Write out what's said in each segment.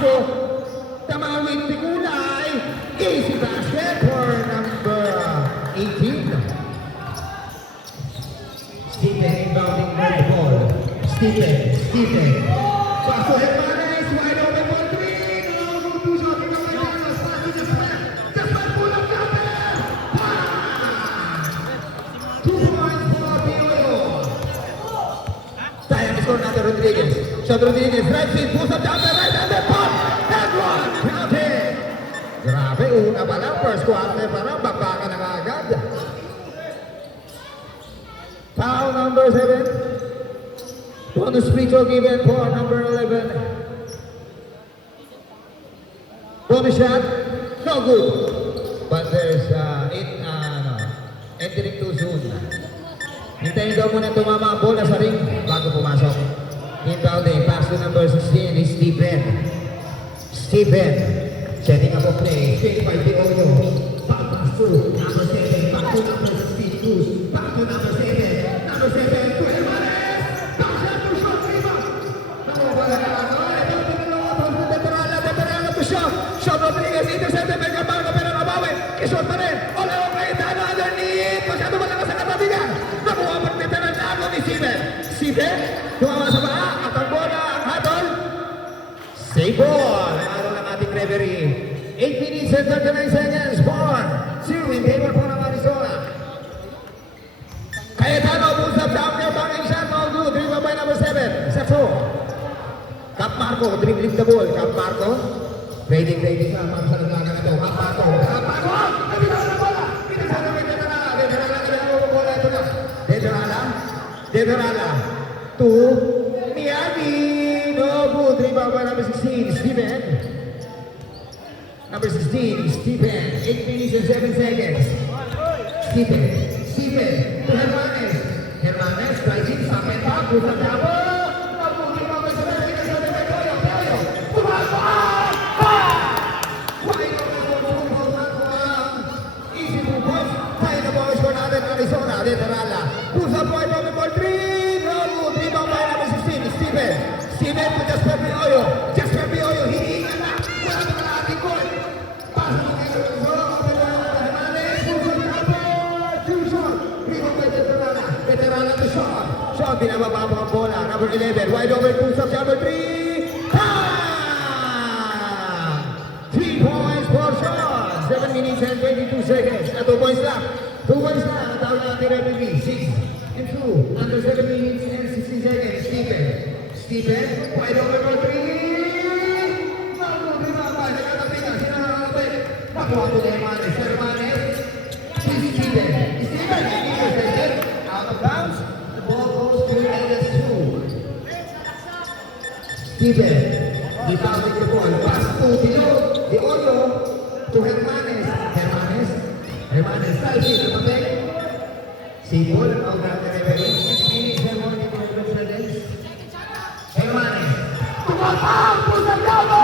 Pasko, Tamawid Tikulay, easy basket for number 18. Stephen inbounding the ball. Stephen. Pasko Hermanes, wide open for 3. No, two shot, Carlos. Pass to just one pull up counter. 2 points for Pioyo. Sayang score natin Rodriguez. Shot Rodriguez, right feet, pulls up down the right and the pop. And one, counted. Grabe, una pa lang, first quarter pa lang, baka na agad. Foul number 7. Bonus free throw given for number 11. Bonus shot, no good. But there's entering too soon. Hintayin daw muna tumama ang bola sa ring bago pumasok. Inbounding, pass to number 16 is Stephen. Setting up a play, straight by Pioyo. Pass to number 7, back to number 16, Cruz. Back to number 7, to Hermanes. Back shot to shot, rebound. Wala na lang. Veterana to shot. Shot Rodriguez, intercepted by Cabana, pero nabawi. Kisot pa rin. All over play, Dano underneath. Masyado malakas sa katabigan. Nakuha pag veteran na ako ni Steven. Tumama sa paa at ang bola ang hatol. Save ball. Araw ng ating referee. 8 minutes and 39 seconds. 4-2 in favor po ng Arizona. Cayetano pulls up down there. Banging shot. No good. Dribble by number 7. Sefo. Cap Marco. Dribbling the ball. Cap Marco. Ready ka. Para sa naglaga na ito. Cap Marco. Nabitaw na bola. Pinasal na may Deverala. To Miyagi. No good. Rebound by number 16. Steven. Number 16, Stephen. 8 minutes and 7 seconds. Stephen. To Hermanes. Hermanes, driving sa meta. Pusat dabo. Nabuhin mo ba sa mga sa Pioyo. Tumapak! Wide open. Easy move boys. Tayo na ball score natin Arizona. Deverala. Pusat wide open for 3. No good. Rebound by number 16, Stephen. To just for Pioyo. Hinihingan na. Wala na kalahati goal. Veterana to shot. Binababa po ang bola. Number 11. Wide open. Pulls up. Number 3. 3 points for shot. 7 minutes and 22 seconds. 2 points lang. 2 points lang. Ang tawag natin referee. 6 and 2. Under 7 minutes and 16 seconds. Stephen. Wide open for 3. Nakuha to the Hermanes. Stephen. Out of bounds. The ball goes to LS2. Stephen. Rebounding the ball. Pass to the Oyo. To Hermanes. Salsi. Kapatid. Sibol. Ang ganda na rin. 6 minutes and 1 minutes. Hermanes. Tumatang! Pusang damo!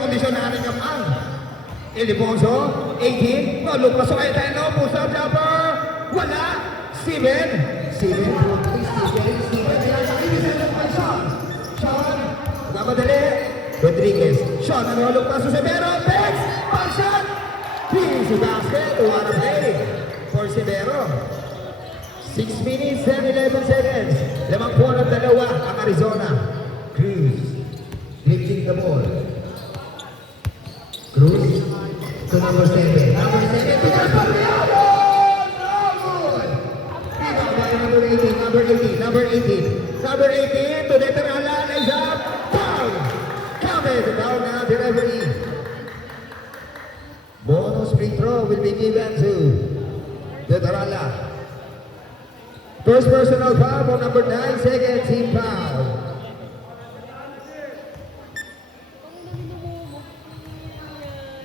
Kondisyon na rin ang Eliponso, 18, look pasok ay tayo, no, push up jumper, wala, Steven, Sean, namadali, Rodriguez, Sean, look pasok si Severo, Bex, Panshan, easy basket, what a play for Severo. 6 minutes and 11 seconds, 2 ang Arizona. Cruz, lifting the ball. Cruz to number 7. Number 18. Number 18 to Veterana. Nice up. Foul. Counted. Foul na the referee. Bonus free throw will be given to Veterana. First personal foul for number 9. Second team foul.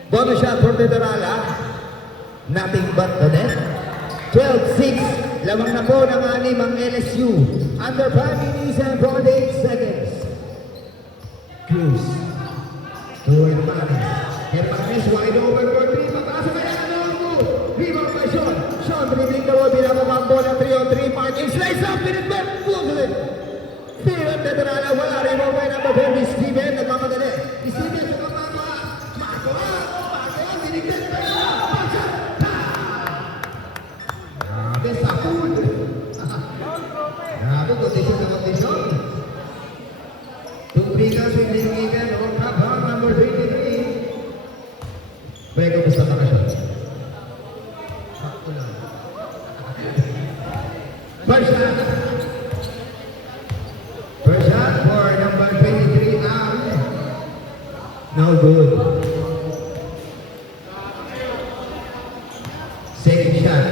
Bonus shot for Veterana. Nothing but the net. 12-6. Lamang na po ng 6 ang LSU. Under 5 minutes and 48 seconds. Cruz. To Hermanes wide open for 3. Pagkasa kaya ano. Rebound by Sean. Sean dribbling the ball. Binababa ang bola. 3-on-3. Marking slide. Veterana, wala rin mo by number 20, Steven, nagmamadali. Steven, sumapapa. Marco, dinigyan pa na. Pansa, grabe, sapul. Grabe, kondisyon na kondisyon. Tumpikas, Windigigan, Okabang, number 23. Brego, gusto ka na siya. Sakto lang. First shot. First shot for number 23, Al. No good. Second shot.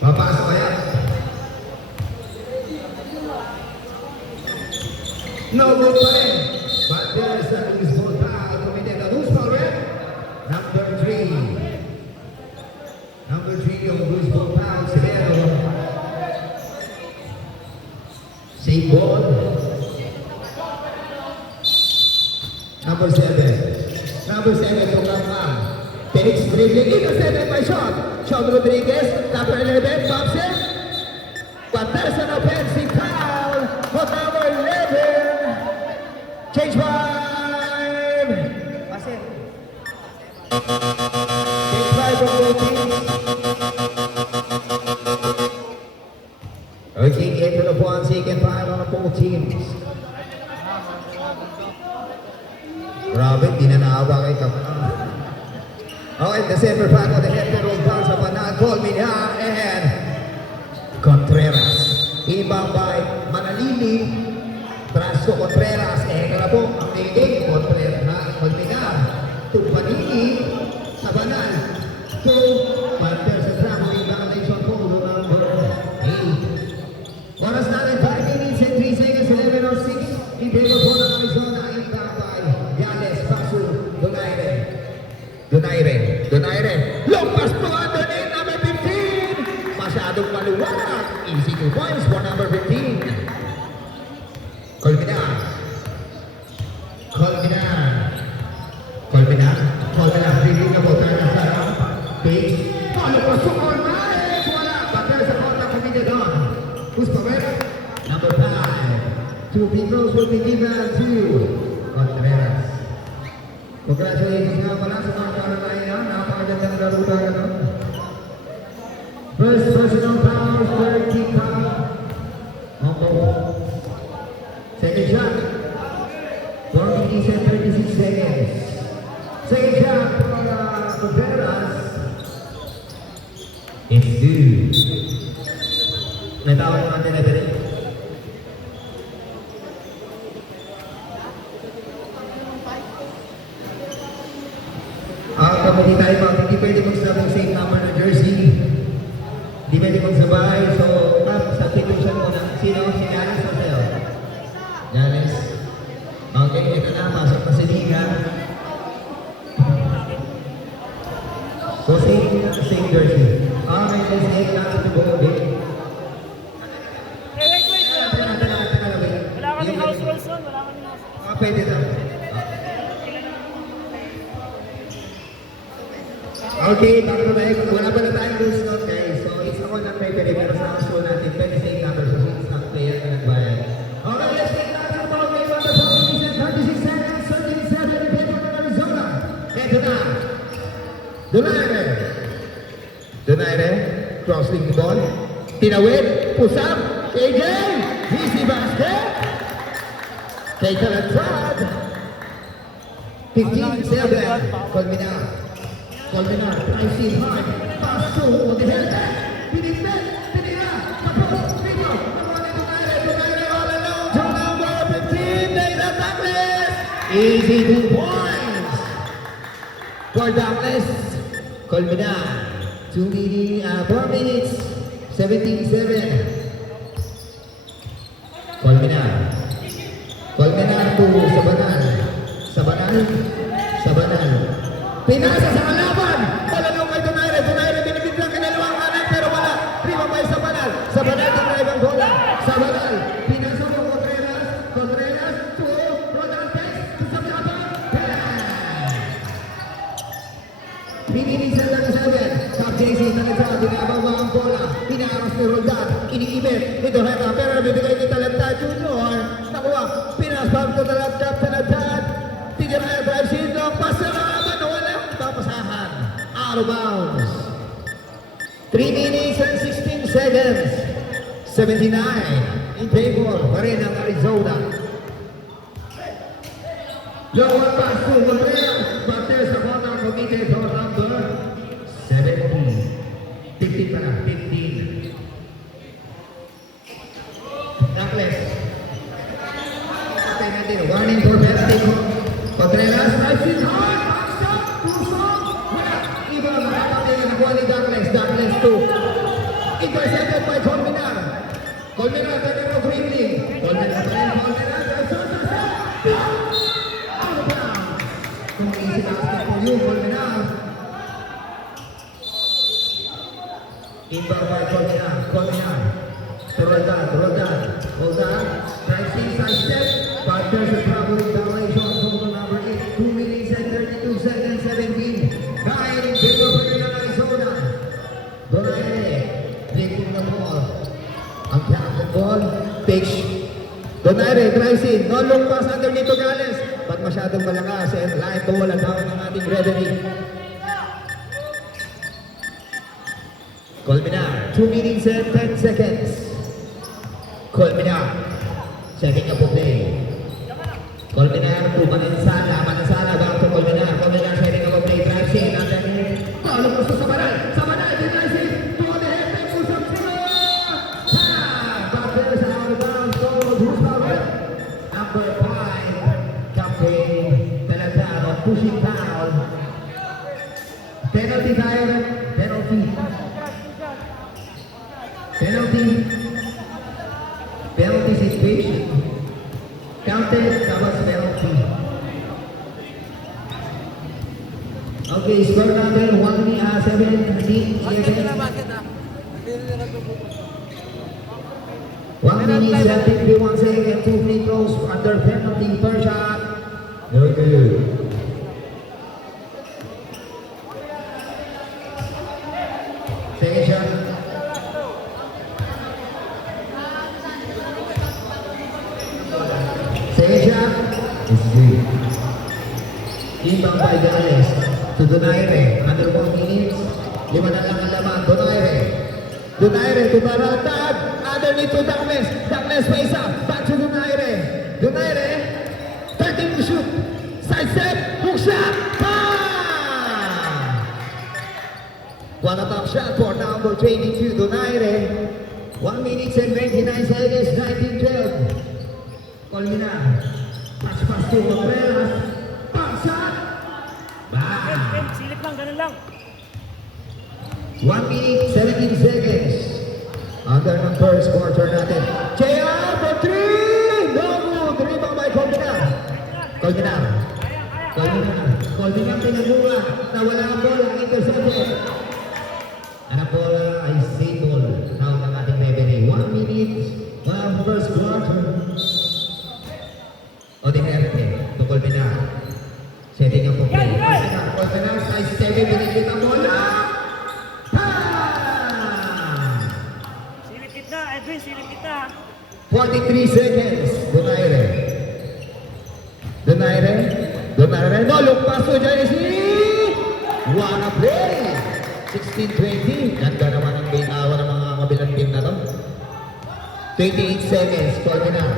Papasok kaya. No good pa rin. But there's a loose ball foul committed. A loose ball red. Number 3. Number 3 yung loose ball foul. Severo. Save ball. Number 7. Number 7 to Kampang. Felix dribbling. Intercepted by Sean. Sean Rodriguez. Number 11. Bumps it. But there's an offensive foul for number 11. Change 5. Pasir. Change 5 from both teams. Working into the one, second 5 on the both teams. Grabe, di na naawa kay Kampang. Okay, the center back of the head, pero bounce sa Banal, Colmina, and Contreras. Ibang by Manalili, Trasto Contreras, kala po, ang leading, Contreras na, Colmina, to Panini, sa Banal, to Panther sa Tramo, ibang nation po, number 8. Oras natin, 5 minutes and 3 seconds, 11:06, in favor po ng Arizona, ibang by Yales, Paso, Donaire, long pass to underneath, number 15, masyadong maluwag, easy 2 points for number 15. Colmina, feeling na po tayo na sa page, follow po sa Cornales, wala, but there's a contact committed on. Who's correct? Number 5, 2 free throws will be given to Contreras. Congratulations nga pala sa mga Carolina, napakagandang laro talaga. First personal foul, third team foul. Second shot. 4 minutes and 36 seconds. Second shot for Contreras. It's good. Natawa yung ating natin. Kapag hindi tayo hindi pwede magsabong same number na jersey. Hindi pwede magsabay. So, substitution muna. Sino? Si Yanis o sa'yo? Yanis. Okay, ito na. Pasok na si Liga. So, same jersey. Okay, let's take that to go big. Wait. Wala kaming house rules on. Pwede na. Okay, bago na wala pa na tayong rules note guys. So, it's ako na referee pero sa house rule natin, 26 numbers so it's not player na nagbayad. Okay, let's take that to ball game on the 36 seconds, 37 in favor ng Arizona. Ito na. Donaire, crossing the ball. Tinawid, pusap, KJ, easy basket. Take a trap. 15-7, Colmina, tries in hard, pass to the head, pinipit, tinira, tapos, video, Donaire, all alone, to number 15, Nathan Douglas, easy 2 points, for Douglas, Colmina, 4 minutes, 17-7, Colmina to Sabanal, pinasa sa kalaban, palalong kay Donaire, binibig lang kinalawang kanan, pero wala, rimabay Sabanal to drive ang bola, Sabanal, pinasa mo Contreras, to Rodriguez, to Sababa, pininisan lang sa atin, top JC, binababa ang bola, pinaaras ni Roldan, iniibig, ito heta, pero nabibigay ni Talenta, Junior. Nakuha. Pinasbab to the left top to the top. Tigiraya drive sino. Pasalaman. Walang papasahan. Out of bounds. 3 minutes and 16 seconds. 79 in favor pa rin ang Arizona. Lower pass to Montreal. Batter sa corner committed for number 17. 15 para, 15. Douglas. Patay natin. Warning for penalty. Contreras. Drives in hard. Box up. Tusok. Wala. Iba. Makapatay na nakuha ni Douglas. Douglas 2. Intercepted by Colmenar. Colmenar. Tagal mo dribbling. Colmenar pa rin. Colmenar. Out of bounds. Kung easy basket for you, Colmenar. Inbound by Colmenar. Colmenar. Roldan. Roldan. Drives inside step. Partners are traveling violation. Total number 8. 2 minutes and 32 seconds. 17. 9 in favor for Arizona. Donaire. Flipping the ball. Ang captain ball. Pitch. Donaire drives in. No long pass underneath to Gales. Ba't masyadong malakas? And line ball ang tawag ng ating referee. Colmenar. 2 minutes and 10 seconds. Colmenar. Checking up of play. Colmenar to Manansala. Manansala back to Colmenar. Colmenar setting up of play. Drives in. And then Paulo gusto sa Manay. Sa Manay. Drives in. To the head. May pusang sila. Batter sa out of bounds. Total who's power. Number 5. Captain Pelagano. Pushing foul. Penalty tayo. Penalty. Penalty situation. Counted, that was penalty. Okay, score natin 1-7. 1 minute 51 seconds, 2 free throws under penalty per shot. Very good. Second shot. Second shot is good. Inbound by Gales to Donaire. Under 1 minute. 5 na lang ang laman. Donaire to Baratag. Underneath to Douglas. Douglas face up. Back to Donaire. Donaire. 13 to shoot. Side step. Hook shot. One top shot for number 22 Donaire. 1 minute and 29 seconds. 19-12. Colmenar. Pass to Contreras. Pass shot. Bang. Silip lang, ganun lang. 1 minute, 17 seconds. Under ng first quarter natin. JR for 3! No good! Rebound by Colmenar. Colmenar pinagbuhat. Nawala ang bola. Intercepted. Ang bola ay safe ball. Now ng ating referee. 1 minute. First quarter. Odinerte to Colmenar. Setting up for play. Colmenar size 7. Binigit ang bola. Silip kita, Edwin, silip kita. 43 seconds. Donaire. No look pass to Jaycee. What a play. 16-20. Ganda naman ang binawa ng mga kabilang team na to. 28 seconds. Colmenar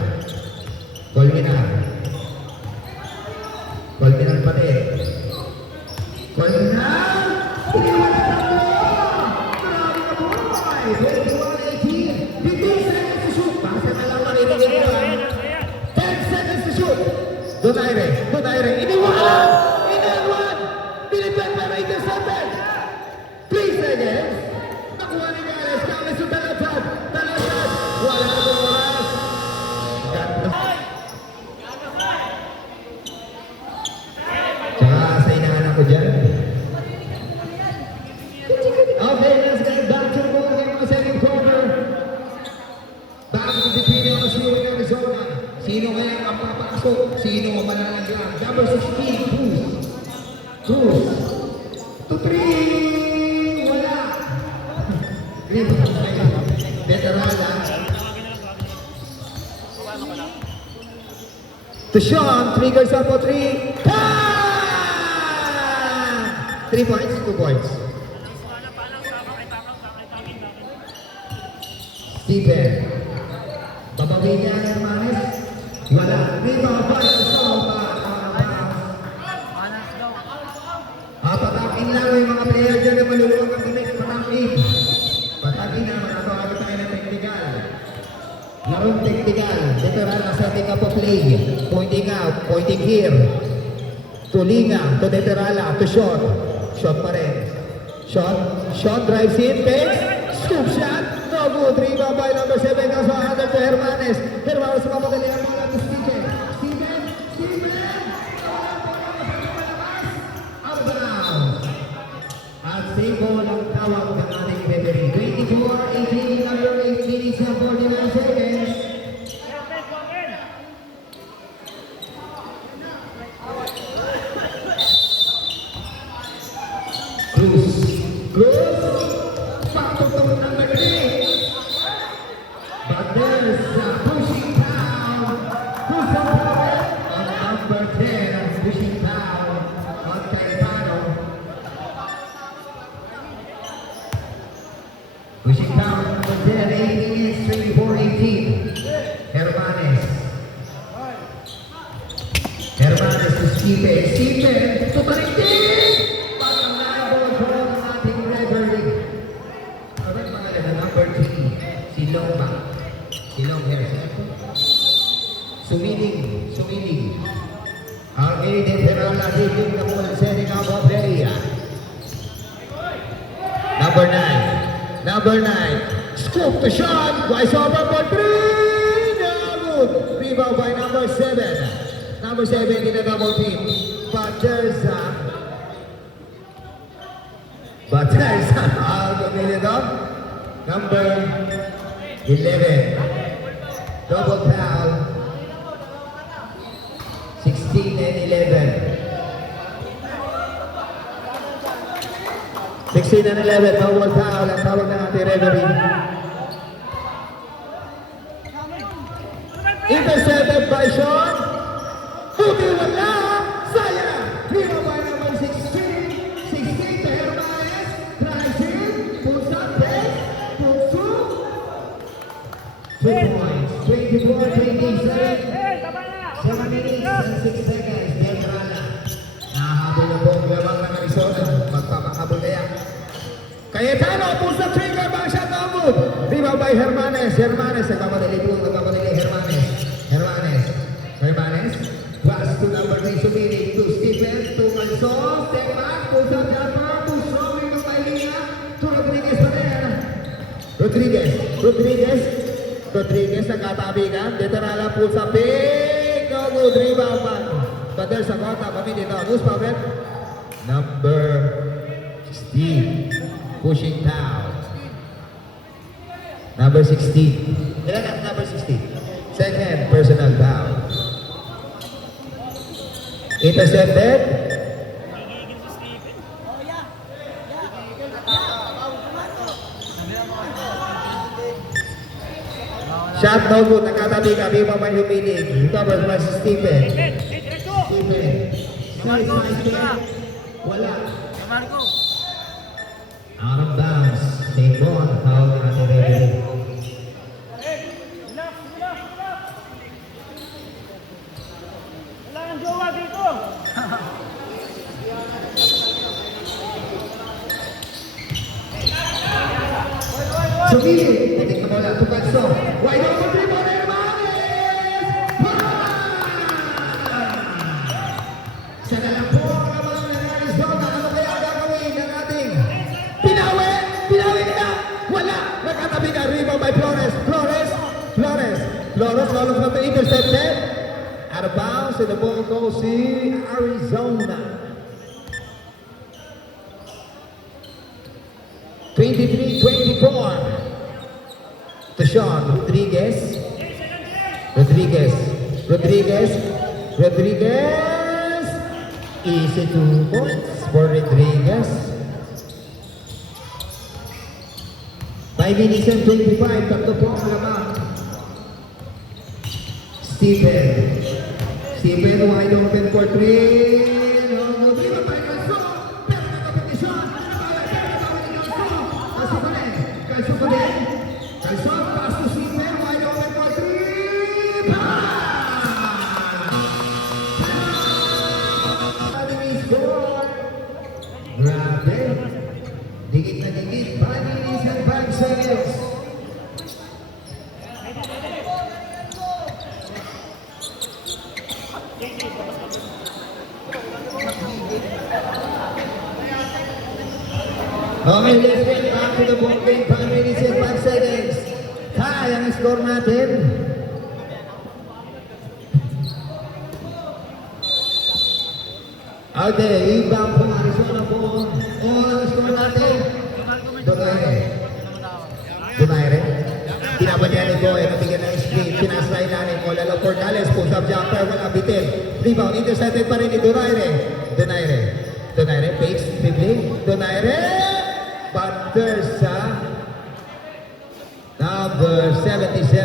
pa rin. Colmenar! Iniwala na po! Marami na po! 21-18. 15 seconds to shoot. Basta na lang marinigin mo lang. 10 seconds to shoot. Donaire. Iniwala! Inalwan! Pinipet para intercepted. 3 seconds. Nakuha ni Gales. Gales yung talagad. Wala na po oras. Tsaka sa inahanap ko dyan. Okay, let's get back to the ball game of the second quarter. Back to the beginning of the shooting of Arizona. Sino kaya ang papasok? Sino ang mananagyan? Number 16, Cruz. To 3! Wala! Veteran lang. To Sean, triggers up for 3. 3 points, 2 points. Steven. Babawin niya ang Manes. Wala. Rebound by Soba. Patakin lang yung mga player dyan na maluluwag ang gamit. Patakin. Patakin na. Makakawagin tayo ng technical. Larong technical. Literal na setting up of play. Pointing out. Pointing here. To Linga. To Literala. To Sean. Shot pa rin. Sean drives in. Takes. Scoop shot. No good. Rebound by number 7. Kaso agad to Hermanes. Hermanes mamadali ang mga to Steven. Steven. Out of bounds. At single ang tawag ng ating referee. 24-18, under 8 minutes and 49 seconds. Cruz. Patutok ng nagli. But there's a pushing down. Who's on power? On number 10, pushing down on Cayetano. Pushing down number 10, 8 minutes, 24-18. Hermanes. Hermanes to Steven, tumaliktik! Parang nabol ko ang ating referee. Correct pangalan na number 3, si Lomba. Si Long hair. Sumiling. Ang Aiden Ferrala, David Camula, setting up of area. Number 9. Scoop to Sean. Twice over for 3. No good. Rebound by number 7. Number 7 in the double team. But there's a number 11. Double foul. 16 and 11. 16 and 11, double foul ang tawag ng ating referee. Intercepted by Sean. Puti wala. Sayang. Hero by number 16. 16 to Hermanes. Drives in. Pulls up. Takes. Pulls through. 2 points. 24-27. 7 minutes and 6 seconds. Detrala. Nahabol na po ang gawang ng Arizona. Magpapakabol kaya. Cayetano pulls the trigger. Back shot no good. Rebound by Hermanes. Nagpapadali po. Hermanes. Pass to number 3. Sumiling to Stephen. To Manson. Step back. Pulls up jumper. Push throwing ng Maylina. To Rodriguez pa rin. Rodriguez nagkatabi ka. Detrala pulls up. Big. No good. Rebound back. But there's a contact kami dito. Who's Pavel? Number 16. Pushing down. Number 16. Ilan ang number 16? Second personal foul. Intercepted. Shot no good. Nakatabi ka. Di pa may humiling. Covered by Stephen. Wala. Out of bounds. Same ball. Foul na ating referee. Wala kang jowa dito. Sumili. Nating ka bola. Tukanso. Wide open three for Hermanes. Siya na lang po ang laban ng Arizona. Ano kaya gagawin ng ating Pinawi nila. Wala. Nakatabi ka. Rebound by Flores na to intercepted. Out of bounds. And the ball goes to Arizona. 23-24. To Sean. Rodriguez. Easy 2 points for Rodriguez. 5 minutes and 25. Tatlo po ang lamang. Stephen wide open for three. No good. Di ba tayo kalso? Pero may kompetisyon. Kalso pa rin. Kalso pa rin. Kalso, pass to Sipe. Wide open for three. Anime score. Grabe. Dikit na dikit. 5 minutes and 5 seconds. Okay, let's get back to the ball game. 5 minutes and 5 seconds. Kaya ang score natin. Okay, rebound po Arizona po. Ang score natin. Donaire. Tinabanyan ko, nabigyan ng screen. Pinasa ilalim ko. Lalo Portales. Push up jumper. Wala bitin. Rebound. Intercepted pa rin ni Donaire. Donaire. Fakes. Dribbling. Donaire. Butter sa number 77.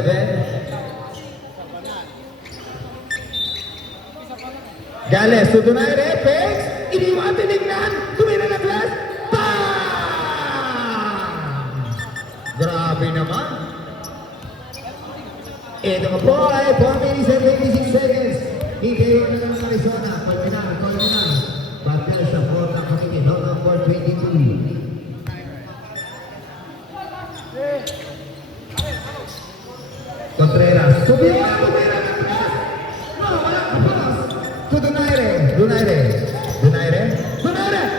Gales to Donaire. Fakes. Iniwan. Tinignan. Tumira na glass. Grabe naman. Ito mo po ay 4 minutes and 26 seconds. Hindi na lang ng Arizona. Colminar. Battle sa 4 na committee. No number 22. Contreras. Tumira ng press. No, wala ka pass. To Donaire.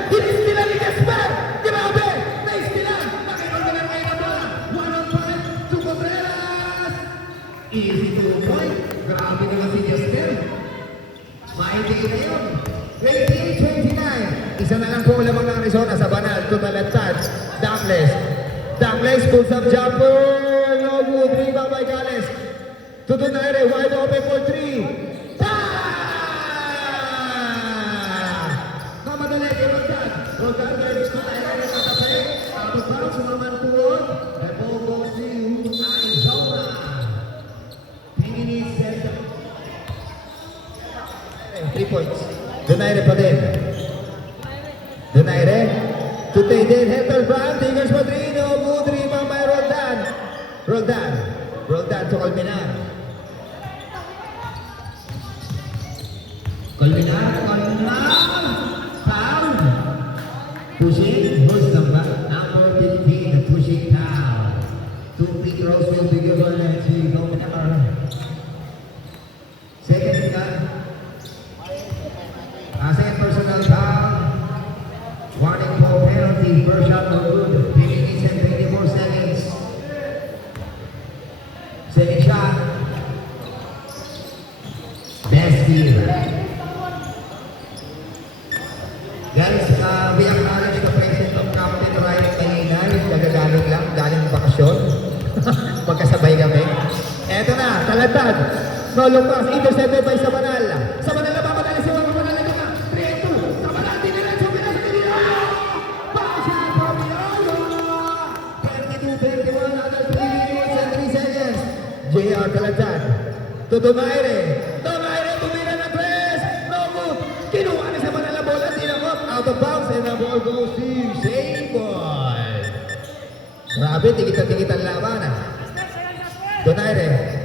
Tinistilan ni Gaspar. Grabe. Naistilan. Nakikita na ngayon na bola. 1-on-5 to Contreras. Easy to point. Grabe naman si Gaspar. Maigay na yun. 28-29. Isa na lang po lamang ng Arizona sa banal. Tumalantad. Damles pulls up jumper. No good. Rebound by Gales. To Donaire. Wide open for 3. Kamadali kay Roldan. Roldan guys. Out of bounds. Sumaman tuon. The ball goes to Arizona. 3 minutes and 3 points. Donaire pa din. Donaire. To Tayden. Heter Brand. Tigers pa 3. No good. Rebound by Roldan. Roldan to Colminar. Foul. Pushing. Who's number 15? The pushing foul. 2 free throws will be given to Colminar. Second gun. Second personal foul. Warning for penalty. First shot no good. 3 minutes and 24 seconds. Second shot. Best deal. Guys, we acknowledge the presence of Captain Ryan Malinay. Nagagaling lang, galing bakasyon. Magkasabay kami. Eto na, talantad. No lumpas, intercepted by Sabanal. Sabanal na babadali si Wang Sabanal na 3-2. Sabanal, tinilan, sumilas, Pasha Pomiolo. 22-21, another 3 minutes and 3 seconds. JR talantad. To Donaire. Tumira na press. No good. Kinuha ni Sabanal na bola, tinakot. Out of bounds and the ball goes to Sable. Grabe, tigit-tigitan laban. Donaire,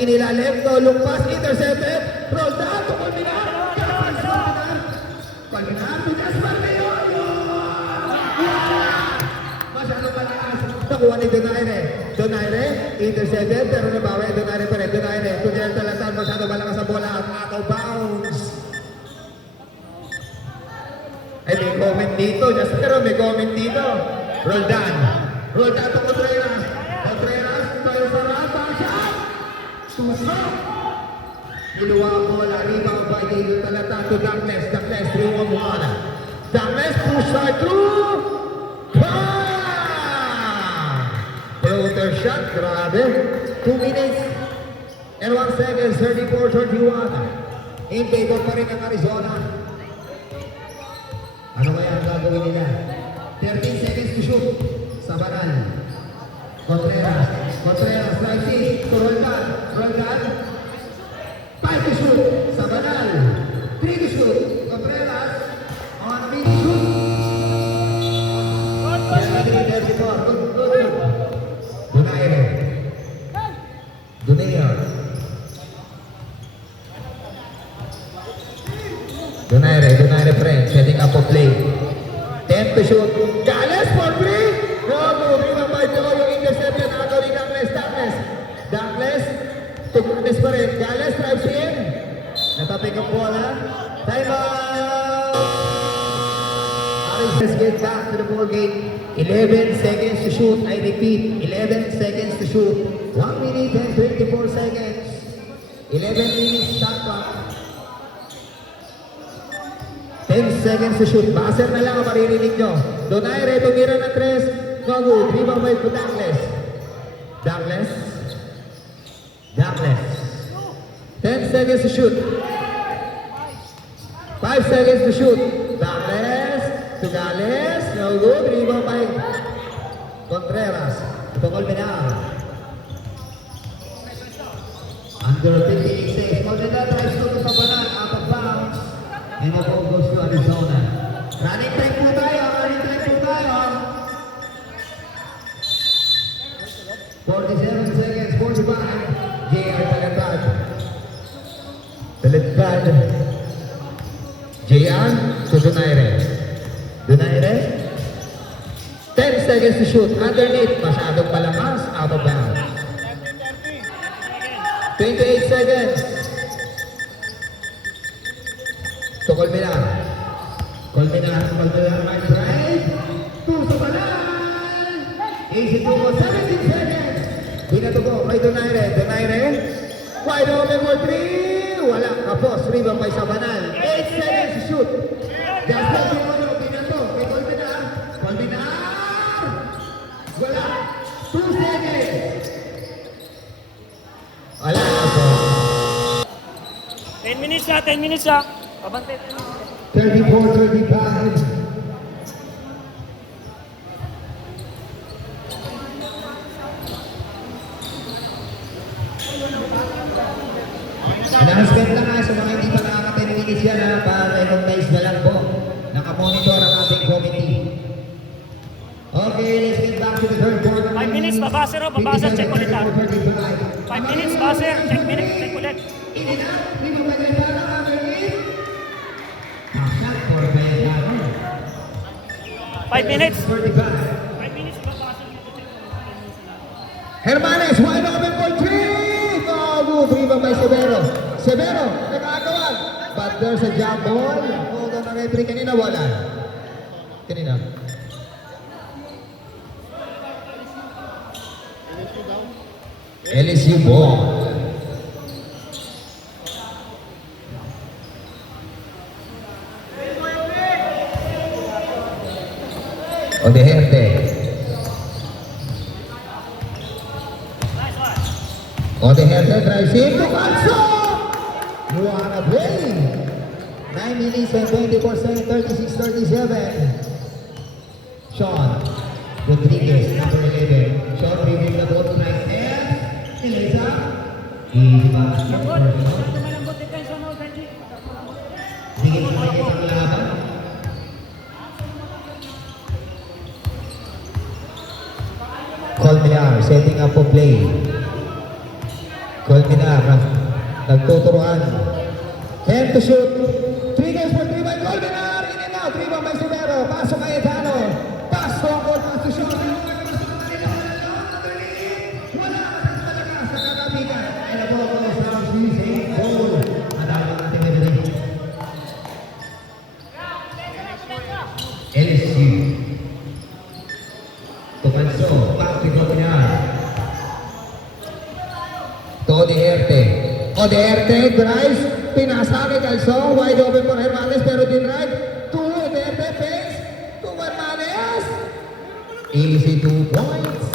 inilalim, no lumpas, intercepted, roll down to Colminar. Colminar, to Gaspar Mayoyo. Masyado malakas. Nakuha ni Donaire, intercepted, pero nabawi, Donaire pa rin. Donaire, to Del Talatan, masyado malakas ang bola at out of bounds. Ay, may comment dito. Pero may comment dito. Roll down to Contreras. Tayo sa rata. Shot! Tusok! Ginawa ang bola. Rebound by Del Talatan to Damles. 3-1-1. Damles push right through. Floater shot. Grabe. 2 minutes and 1 second. 34-31. In favor pa rin ang Arizona. Ano kaya ang gagawin nila? 13 seconds to shoot. Sabanal. Contreras, right six to Roldan. 5 to shoot. Sabanal. friend. Setting up a play. 10 to shoot. Gales for 3. No good. Rebound by Joe. Yung interception. Ako ni Douglas. Douglas. Tigres pa rin. Gales drives in. Natapik ang bola. Time out. Let's get back to the ball game. 11 seconds to shoot. I repeat, 11 seconds to shoot. 1 minute and 24 seconds. 11 minutes shot clock. 10 seconds to shoot. Buzzer na lang ang maririnig nyo. Donaire, tumira ng 3. No good. Rebound by Douglas. Douglas. 10 seconds to shoot. 5 seconds to shoot. Douglas. To Gales. No good. Rebound by Contreras. Ito Colmenar. Under 58 seconds. Colmenar tries to Sabanan. Out of bounds. And the ball goes to Arizona. Running time po tayo. 47 seconds. 45. JR Talatad. JR to Donaire. 10 seconds to shoot. Underneath. Masyadong palamas. Out of bounds. 28 seconds. To Colmenar. Right drive. To Sabanan. Easy to go. 17 seconds. Pinatubo kay Donaire. Wide open for 3. Wala. Kapos. Rebound by Sabanan. 8 seconds to shoot. Just like Pinato. Kay Colmenar. Wala. 2 seconds. Wala. Kapos. 10 minutes na. Pabantay tayo. 34-35. Announcement lang nga sa mga hindi pa nakaka-10 minutes yan ha, para recognize na lang po. Nakamonitor ang ating committee. Okay, let's get back to the third quarter. 5 minutes, babasa, check ulit ha. 5 minutes, buzzer, check ulit. 5 minutes. 5 minutes, babasa. Hermanes, wide open for 3! No good, rebound by Severo, nakakawag. But there's a jump ball. Hold on na referee, kanina wala. LSU ball. Odeherte. Odeherte drives in to Manso. What a play. 9 minutes and 24 seconds, 36-37. Sean Rodriguez, number 11. Sean revealed the ball to right hand. Eliza. Easy pass. Malambot detention mo, Benji. Sige pa kayo ang laban. Colmenar setting up for play. Colmenar nagtuturuan. 10 to shoot. 3 guys for 3 by Colmenar. In and out. Rebound by Severo. Pasok kay Etano. Pass to Angkol. Pass to Sean. Wala ka sa malakas sa kakabigan. And the ball goes down to his goal. Madami natin everything. LSU. Tumanso. Back to Colmenar. To Odeherte drives. Pinasa kay Calzo. Wide open for Hermanes pero din right. To Odeherte face. To Hermanes. Easy 2 points.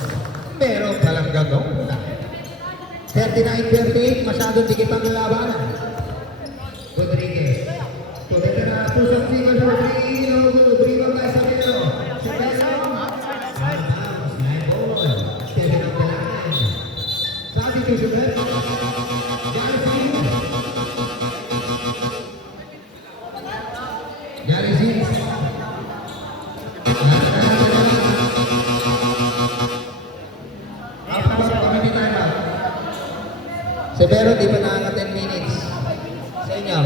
Meron palang gagawin. 39-38. Masyadong dikit ang labanan. Rodriguez. To Vetera. To Santiago for 3. No good. Rebound by Sabino. Sabino. Stepping up the line. Substitution. Severo, di pa nakaka 10 minutes. Sa inyo.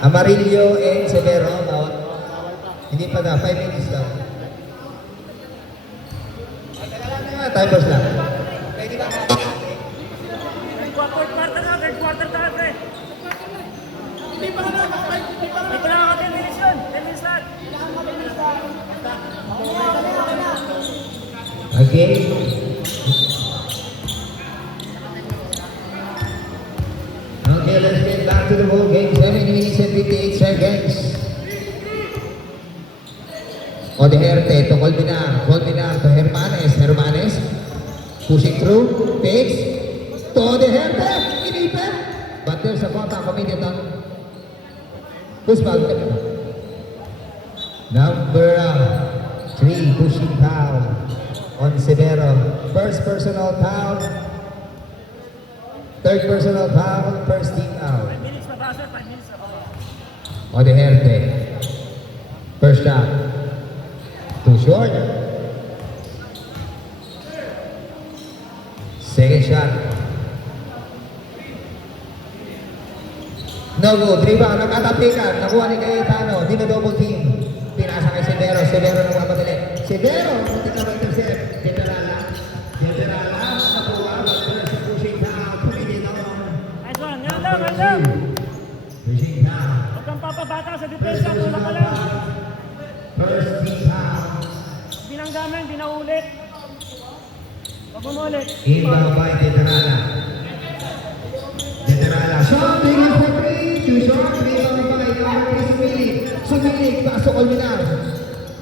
Amarillo and Severo, bawat. Hindi pa na, 5 minutes lang. Timers lang. Pwede ba? Quarter na, third quarter na, pre. Ito lang ako 10 minutes yun. 10 minutes lang. Okay. Okay, let's get back to the ball game. 7 minutes and 58 seconds. Odeherte to Colmenar. Colmenar to Hermanes. Hermanes. Pushing through. Takes. To Odeherte. Inipit. But there's a contact committed on. Who's foul? Number 3. Pushing foul on Severo. First personal foul. Third personal foul. First team out. 5 minutes pa, Baser. 5 minutes pa. Odeherte. First shot. Too short. Second shot. No good. Rebound. Nag-atapikan. Nakuha ni Cayetano. Dino-double team. Pinasa kay Severo. Severo nang mapadali. Severo. Munti ka mag-intercept. Generala. Generala. Nakuha. First pushing down. Pumitin ako. Nice one. Yan lang, yan lang. Pushing down. Huwag kang papabata sa depensa. Tulak ka lang. First team out. Binanggaman, binaulit. Huwag umulit. Inbound by Generala. Generala. Shot. Tingin for 3. Two shot. Rebound by Sumili. Sumili. Pasok Colmenar.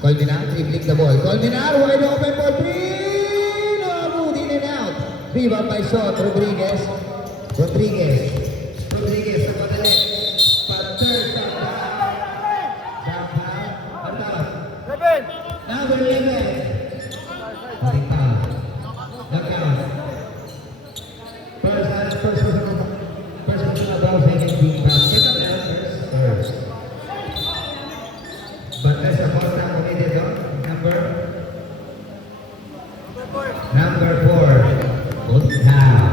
Colmenar. Dribbling the ball. Colmenar. Wide open for 3. No. Good in and out. Rebound by Shot. Rodriguez. Rodriguez. Rodriguez. Napadali. Third shot. Number 11. Balik pa. Knockout. First personal foul, second team foul. First. But there's a contact committed on number 4. Good foul.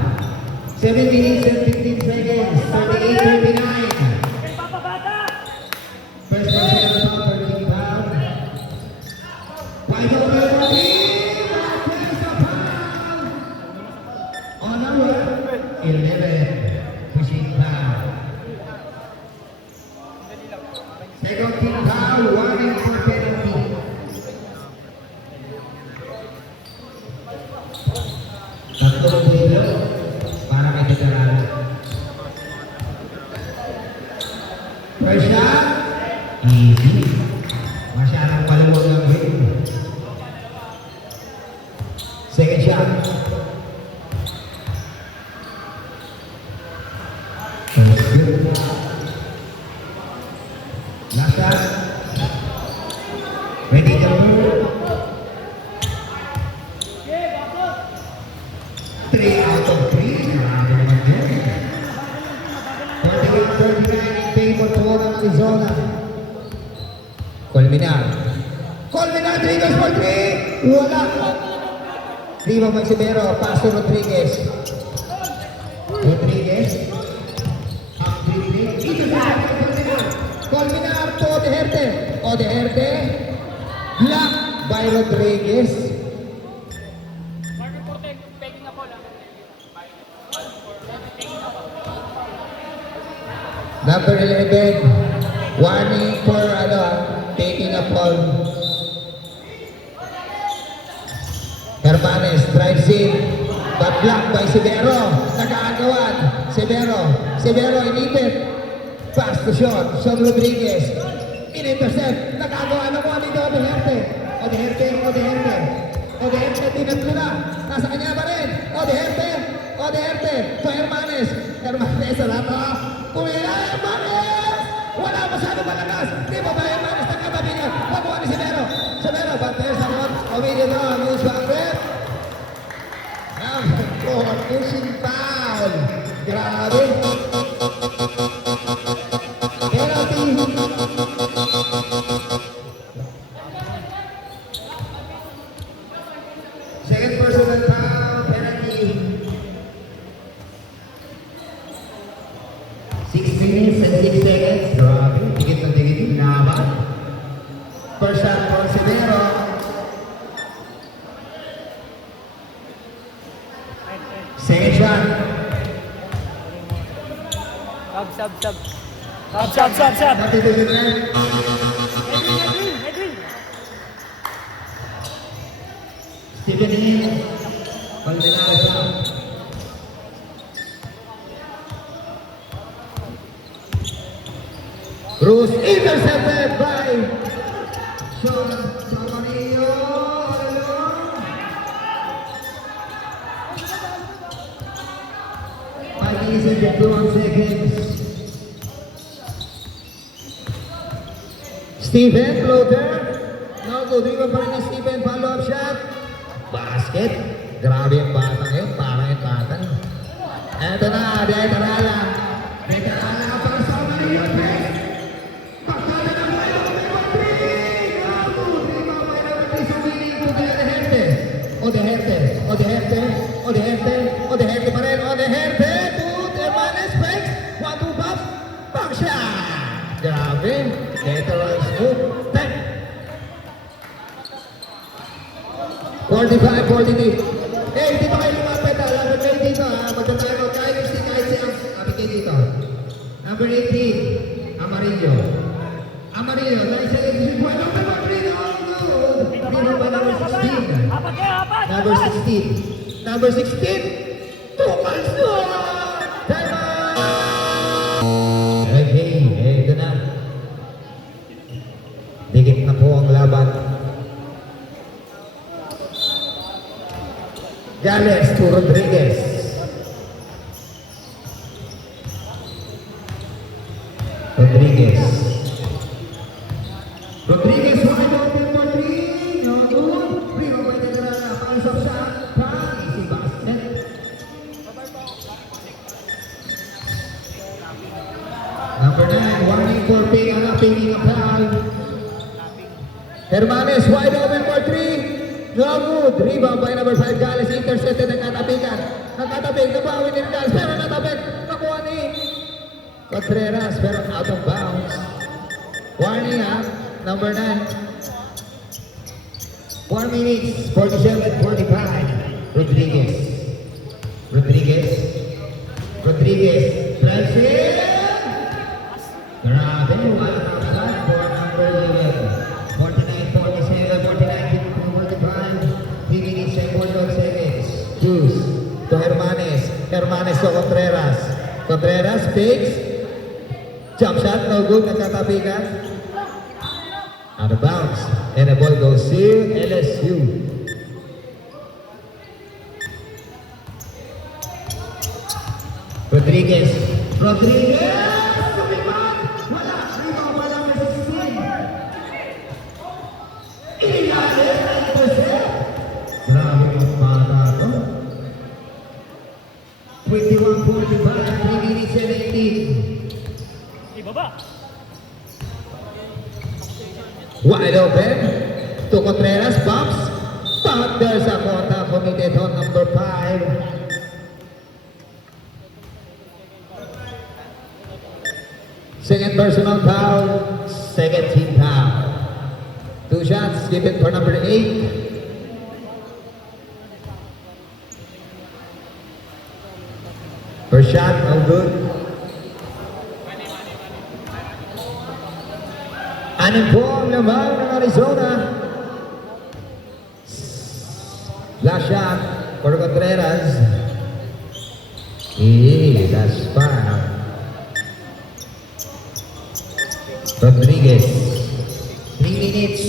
7 minutes and 15 seconds. 38-39. Huwag kang papabata. First personal foul, first team foul. Wide open for team. There's a foul. On number 11. Pushing foul. Second team foul. Warning for penalty. Tatlong pwede para kay General. First shot. Easy. Masyadong maluwag ng ring. Second shot. That's good. Last shot. Ready to move. 3 out of 3. Grabe naman yun. 48-39 in favor for Arizona. Colmenar. Colmenar, Rodriguez for 3. Wala. Rebound by Severo. Pass to Rodriguez. Rodriguez. Up dribbling. Intercept by Colmenar. Colmenar to Odeherte. Odeherte. Block by Rodriguez. Number 11. Warning for taking a fall. Hermanes drives in. But blocked by Severo. Nakaagawan. Severo. Severo inipit. Pass to Sean. Sean Rodriguez. In-intercept. Nakaagawan na mo dito Odeherte. Odeherte. Odeherte. Odeherte. Tinatlo na. Nasa kanya pa rin. Odeherte. Odeherte. To Hermanes. Hermanes sa lato. Kumila Hermanes. Wala masyado malakas. Di ba ba Hermanes nagkatabi niya? Pabuha ni Severo. Severo. But there's a lot. Comedian on. Moves back red. Number 4. Pushing foul. Grabe. Penalty. Second personal foul. Penalty. 6 minutes and 6 seconds. Grabe. Considero. Second shot. Sub. Natituloy na. Edwin. Stephen Hill. Palminado siya. Cruz intercepted by Sean Samarillo. Five minutes and 51 seconds. Steven floater. No good. Iba pa rin ni Steven. Follow-up shot. Basket. Grabe yung batang yun. Parang yung batang. Eto na. Diay Tarala. Diay Tarala para sa Mario Tres. Pagkala na mo yung three. Bravo. Lima pa yung number 3 sa winning to Odeherte pa rin. Odeherte. Two. Hermanes Banks. 1-2 pop. Back shot. Grabe. Lateral scoop. 45-42. Eh, hindi pa kayo lumapit ha. Number 20 dito ha. Magtatalo. Kahit yung stick, kahit siyang kapikit dito. Number 18. Amarillo. Amarillo. 9 seconds. Number 3. Number 16. Number 16. Number 16. Tukas na! Time out! Okay. Ito na. Dikit na po ang laban. Gales to Rodriguez. Rodriguez wide open for three. No good. Primo by the Tarala. Pass of shot. Easy basket. Number 9. Warning for picking a foul. Hermanes wide open for three. No good. Rebound by number 5. Gales intercepted. Nagkatapikan. Nagkatapik. Nabawin ni Gales. Pero natapik. Nakuha ni Contreras. Pero out of bounds. Warning ha. Number 9. 4 minutes. 47-45. Rodriguez. Drives in. Grabe. Wala na shot for number 11. 49-47. 49-45. 3 minutes and 41 seconds. Cruz to Hermanes. Hermanes to Contreras. Contreras fakes. Jump shot. No good. Nagkatapikan. Out of bounds. And the ball goes to LSU. Rodriguez. Sumipat. Wala. Rebound pa lang sa 16. Ilalim na intercept. Grabe yung bata to. 21-45. 3 minutes and 18. Ibaba. Wide open to Contreras, bumps. But there's a contact committed on number 5. Second personal foul, second team foul. 2 shots given for number 8. First shot, no good. Anim po ang lamang ng Arizona. Last shot for Contreras. That's fine. Rodriguez. 3 minutes.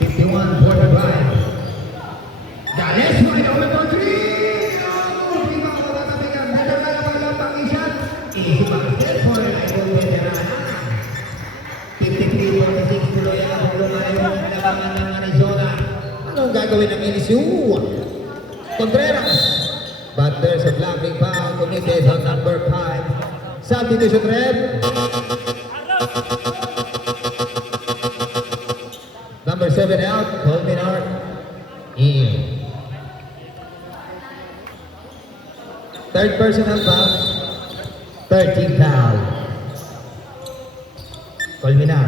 51-45. Gales, wide open for 3. Di ba ako nakatabigan? Nagkakalapalang pang-ishot. Easy basket for Idol Veterana. 53-46 tuloy ang lumayo ng labangan ng Arizona. Anong gagawin ng LSU? Contreras. But there's a blocking foul committed on number 5. Substitution red. Number 7 out. Colvin Hart in. Third personal foul. 13 foul. Colminar.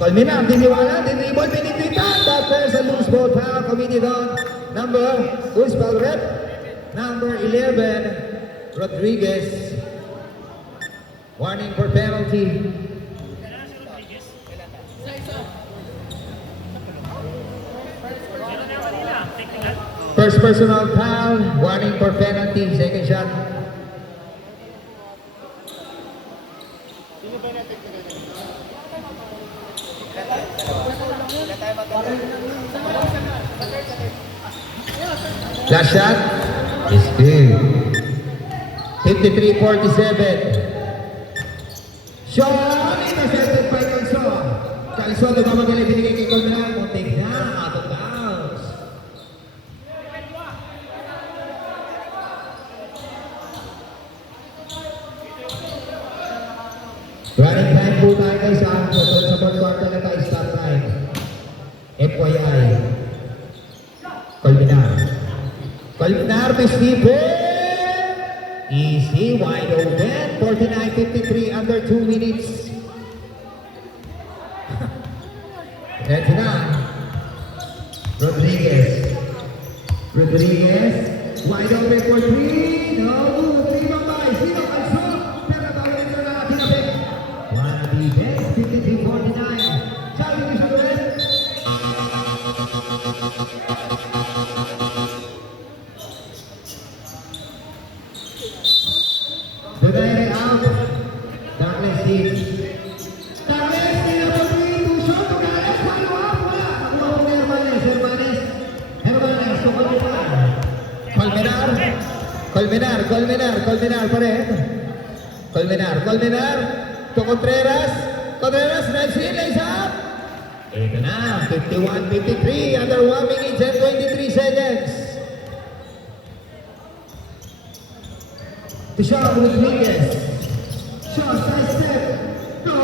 Colmenar, diniwala, dinibol, pinipitan. But there's a loose ball foul committed on who's foul rep? Number 11, Rodriguez. Warning for penalty. Ito na kanina, technical. First personal foul, warning for penalty. Second shot. Last shot is good. 53-47. Shot intercepted by Calzo. Calzo, nagmamagaling binigay kay Colmenar. Muntik na, out of bounds. Running time po tayo guys ha. Sa fourth quarter na tayo stop time. FYI. Colmenar. Colmenar to Stephen. Easy, wide open. 49-53, under 2 minutes. Eto na. Rodriguez. Rodriguez. Wide open for 3. No. 3 by. Sino Calzo? Pero bawal ito na tinapit. One defense. 53-49. Sabi ko sa duel. Dudayre out. Douglas in. Douglas in ako 3-2 shot. Douglas, follow up. Wala. Nakuha po ni Hermanes. Hermanes, tukol pa. Colmenar pa rin. Colmenar. To Contreras. Contreras, nice in, lays up. Ito na, 51-53, under 1 minute and 23 seconds. To Sean Rodriguez. Sean, side step. No,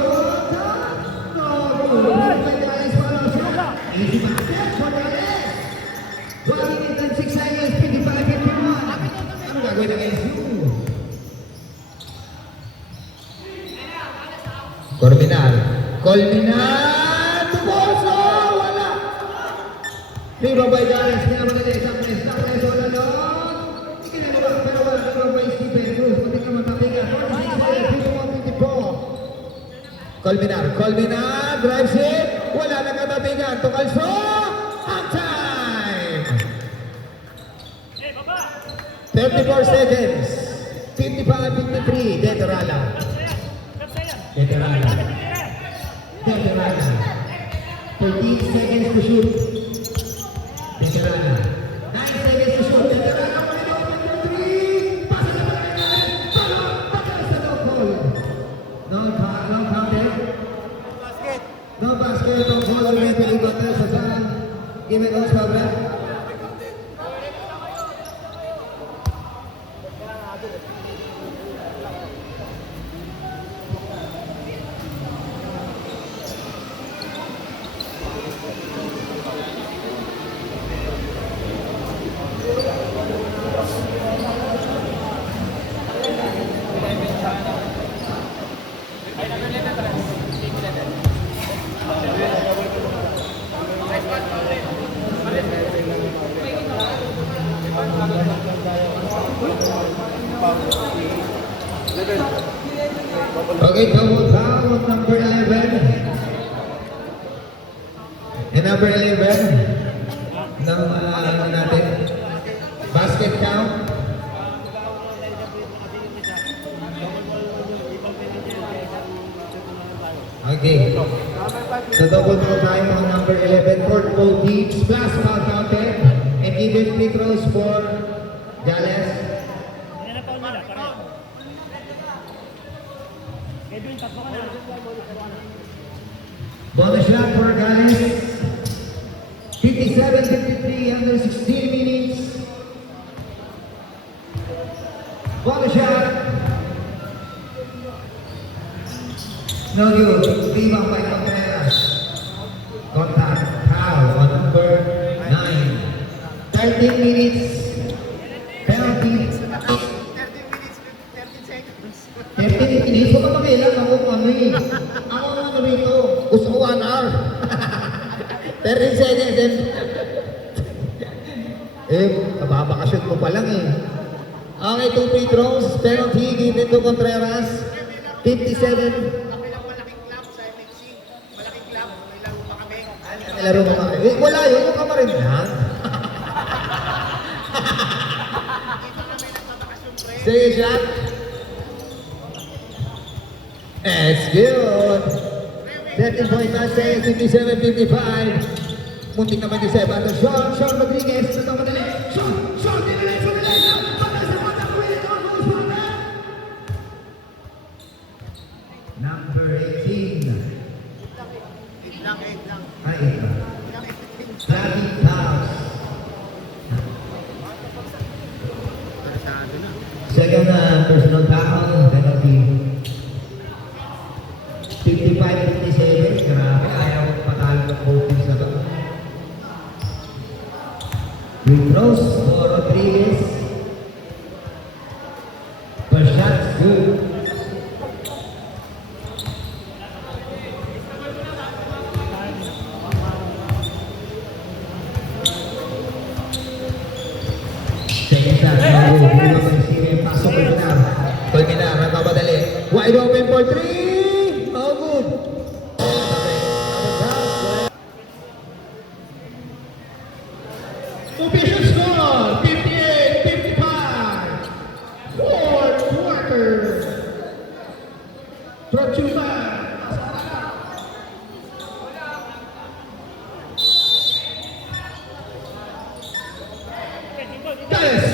easy basket for Gales. 1 minute and 6 seconds, 55-51. Ano gagawin ng LSU? Colmenar. To Bolso. Wala. Rebound by Gales. Kaya magaling sa press. Wala doon. Hindi na nila. Pero wala. Rebound by Stephen Cruz. Pati ka matabigan. 46-51-54. Colmenar. Drives it. Wala na katabigan. To Calzo. Half time. Eh, baba. 34 seconds. 55-53. Detorala. Detorala. 13 seconds to shoot. Detorala. 9 seconds to shoot. Detorala. Wide open for 3. Pasa na pala kay Follow. Pagkakas na no call. No counter. No basket. No call. Referee butter sa saan. Give it on Fabra. Okay, double foul on number 11. And number 11 ng ano natin, basket count. Okay. So double foul tayo on number 11 for both teams. Plus foul counted and even free throws for Gales. Yan na foul nila, pareho. Edwin, tatlo ka na. Bonus shot for Gales. 57-53 under 16 minutes. Bonus shot. No good. Rebound by Contreras. Contact. Foul on number 9. 13 minutes. Penalty. 13 minutes. Huwag ka makilang ako kung ano eh. Ako ang ano rito. Gusto ko 1 hour. 13 seconds. Kababakasyon mo pa lang eh. Okay, 2 free throws. Penalty given to Contreras. 57. Laro mo kami. Wala yun, yung kamarin lang. Second shot. It's good. 13.5 seconds, 57-55. Muntik naman yung Seba. Sean Rodriguez. Ito madali. Sean, dinali. Number 18. Ay, ito. Flappy House. Second personal foul, penalty. 55-57. Grabe, ayaw patalo ng coaches na to. Free throws for Rodriguez. First shot's good. Second shot. Pasok Colmenar, nagpapadali. Wide open for 3. Oh, good. Official score, 58-55. Fourth quarter. Trochuba. Gales.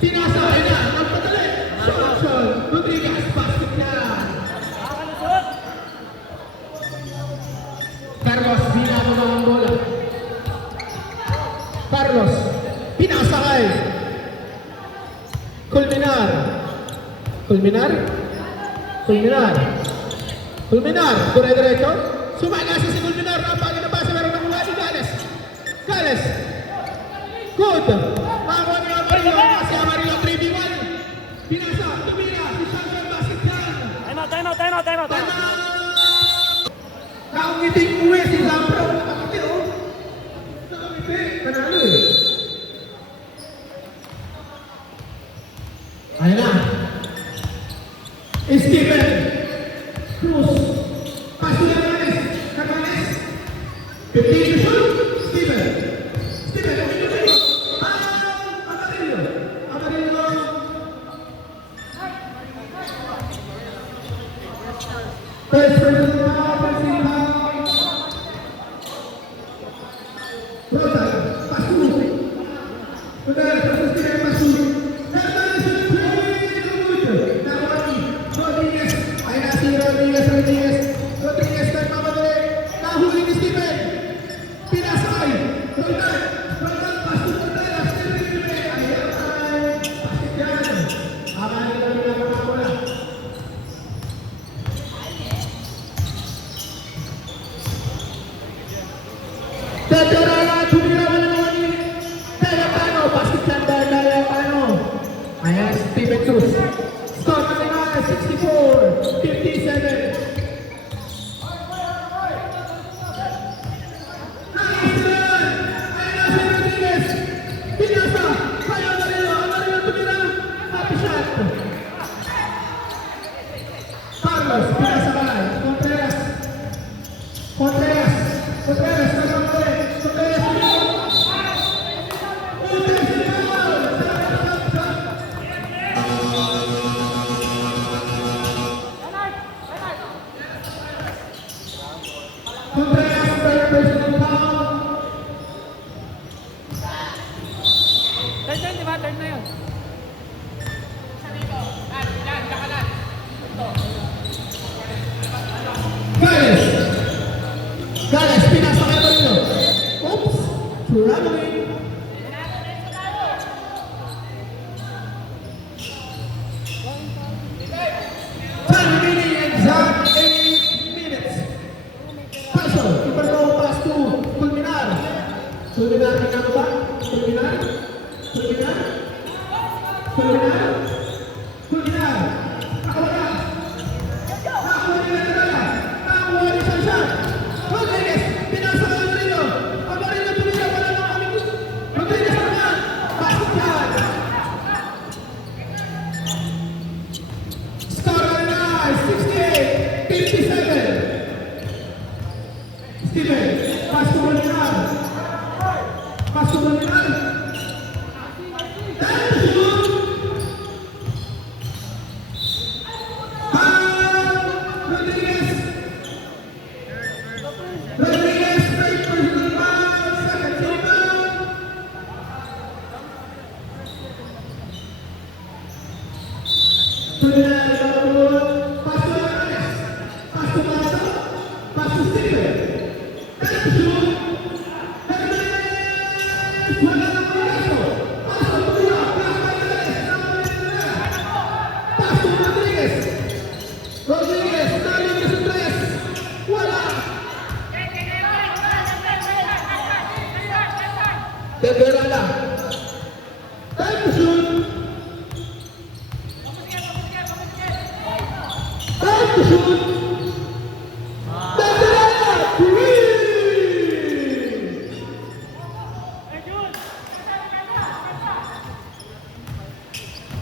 Pinasa na. Nagpadali. Sean Rodriguez. Basket na. Carlos, binato na ang bola. Carlos, pinasa kay Colmenar. Dire-diretso. Sumagasa si Colmenar. Napagin na basa. Meron ng mula ni Gales. Good. Makakuha ni Amarillo. Si Amarillo 3v1. Pinasa. Tumira. Si Sean basket yan. Time out. Nakangiting uwi si Zambro. Nakangiti oh. Nakangiti. Panalo eh. Ayan na. Steven Cruz. Paso na Hermanes. 15 to shoot. Steven, Amarillo. First person now, Rosa, Pasu. Benar, Pasu. Rodriguez nagmamadali. Nahuli ni Steven. Pinasay. Roldan, Pasu Contreras. Ayan. Basket yan. Akali kami na makakuha. Teterana, tumira mo naman ni Telepano. Basket yan dahil Telepano. Ayan, Steven Cruz. Score natin na 64-57. Carlos, pinasa balay. Contreras, nagmamadali. Contreras, third personal foul. Third na yun. Gales, pinasa kay Marino. Oops, traveling. Time remaining exact 8 minutes. Paso, Ibarro pass to Colmenar. Colmenar, tingnan ba? Colmenar. Nakawala. Nakuha ni Nadala. Nakuha ni Sansan. Rodriguez, pinasa kay Marino. Pasok na naman. Rodriguez. Rodriguez, straight personal foul. Second rebound. Sudah Paso Hernandez. Paso Paso. Paso Silver. Dan shoot. Hernandez. Wala nang pagkaso. Paso Pula. Paso Rodriguez. Rodriguez. Dali ka sa tres. Wala. Tegerala. Time to shoot. Time to shoot. Tegerala. Three.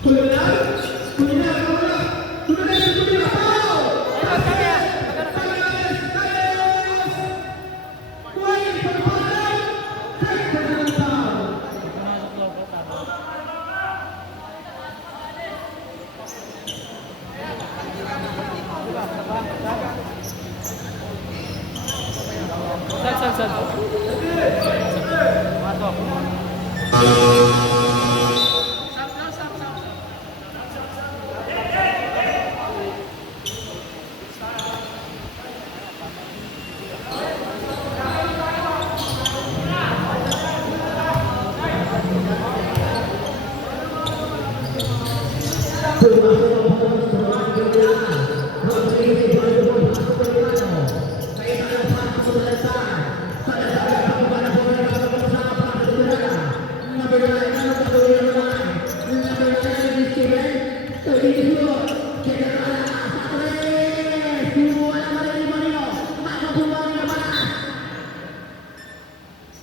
Kulinar. Kulinar. Kulinar. Kulinar. Kulinar. Foul. Hernandez. Wait for the ball. Take personal foul. Sal. Masok.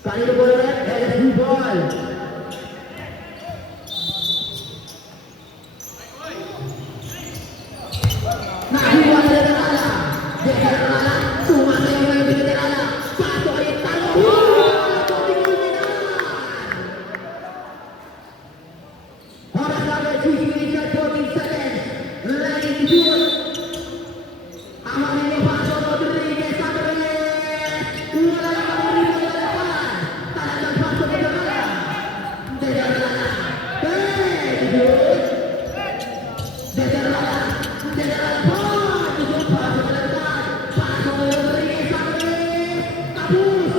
Kanino bola ulit? LSU ball. Nakuha si Veterana. Veterana. Sumasayaw na yung Veterana. Pasok ay talo. Oras namin, 6 minutes and 14 seconds. Ready to shoot. Ang mga pasok Rodriguez. Wala na kami rin maglalakad. Talagang pasok Veterana. Veterana. Hey, good. Veterana. Veterana po. Pasok Veterana. Pasok Rodriguez. Tapos.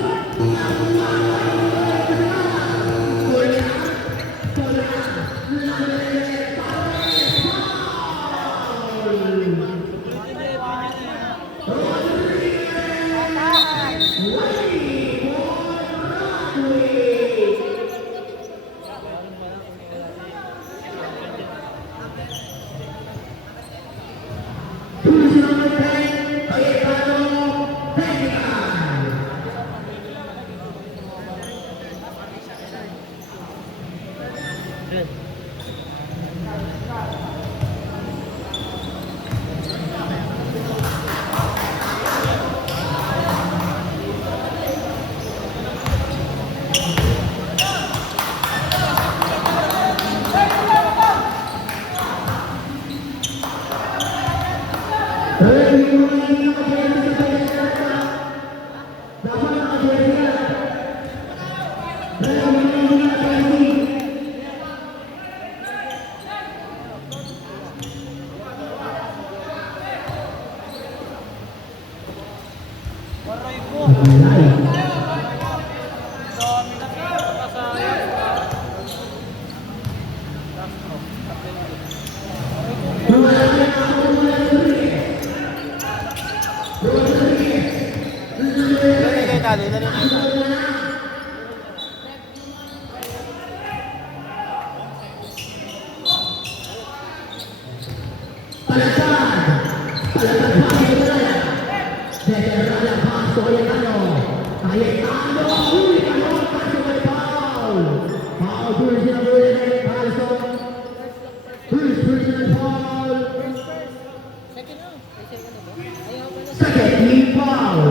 Second team foul.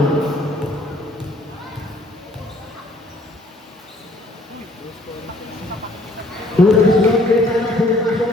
Sudah dislot dari sana, sudah masuk.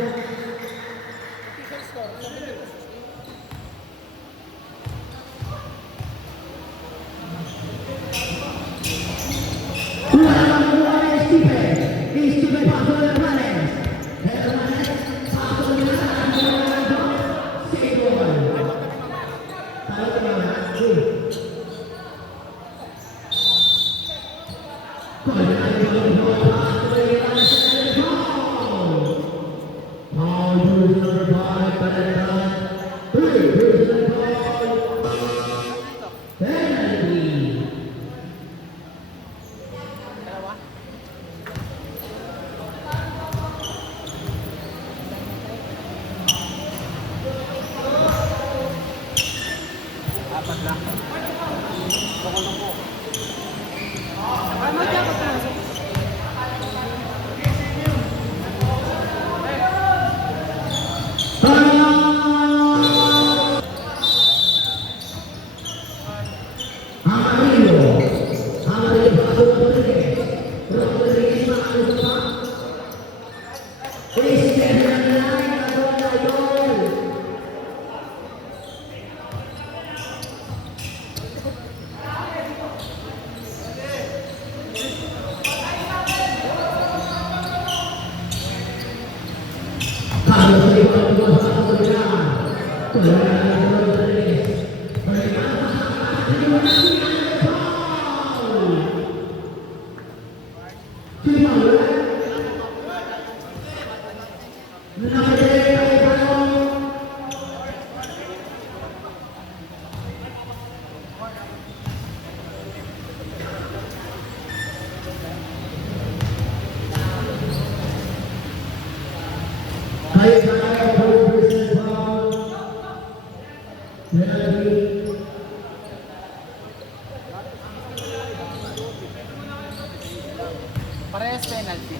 Parehas penalty.